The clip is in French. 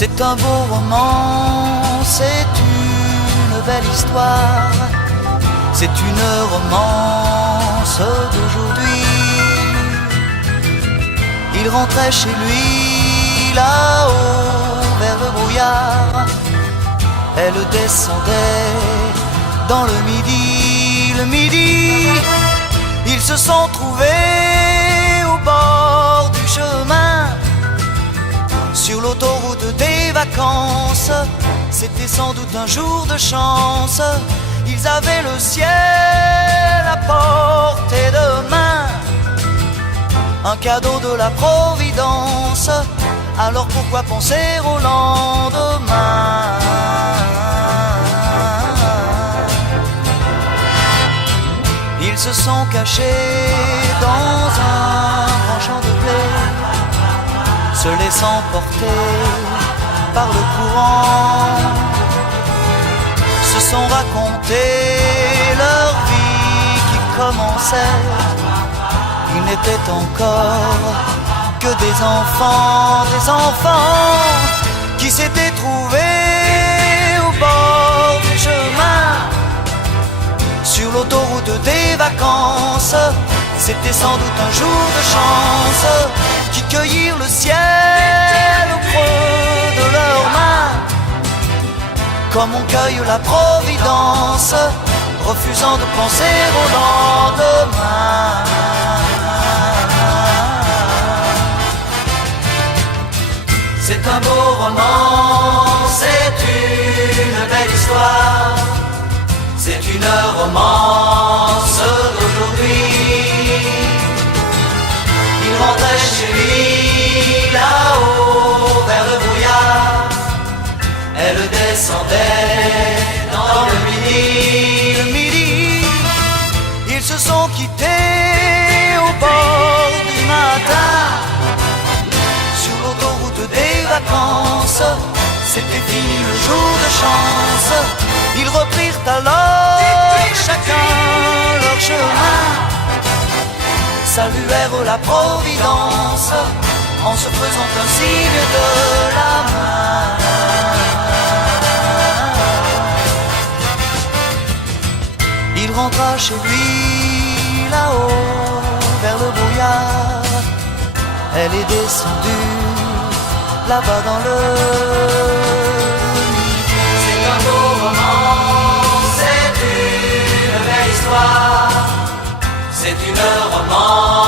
C'est un beau roman, c'est une belle histoire, c'est une romance d'aujourd'hui. Il rentrait chez lui là-haut vers le brouillard, elle descendait dans le midi, ils se sont trouvés au bord du chemin, sur l'autoroute des vacances. C'était sans doute un jour de chance, ils avaient le ciel à portée de main, un cadeau de la Providence. Alors pourquoi penser au lendemain? Ils se sont cachés dans un grand champ de blé, se laissant porter par le courant, se sont raconté leur vie qui commençait. Ils n'étaient encore que des enfants qui s'étaient trouvés au bord du chemin, sur l'autoroute des vacances. C'était sans doute un jour de chance, qui cueillirent le ciel au creux de leurs mains, comme on cueille la Providence, refusant de penser au lendemain. C'est un beau roman, c'est une belle histoire, c'est une romance d'aujourd'hui. Il rentrait chez lui là-haut vers le brouillard, elle descendait dans le midi. Ils se sont quittés au bord du matin, sur l'autoroute des vacances. C'était fini le jour de chance. Ils reprirent alors chacun leur chemin, saluèrent la Providence en se faisant un signe de la main. Il rentra chez lui là-haut vers le brouillard, elle est descendue là-bas dans le midi. C'est un beau roman, c'est une belle histoire, c'est une romance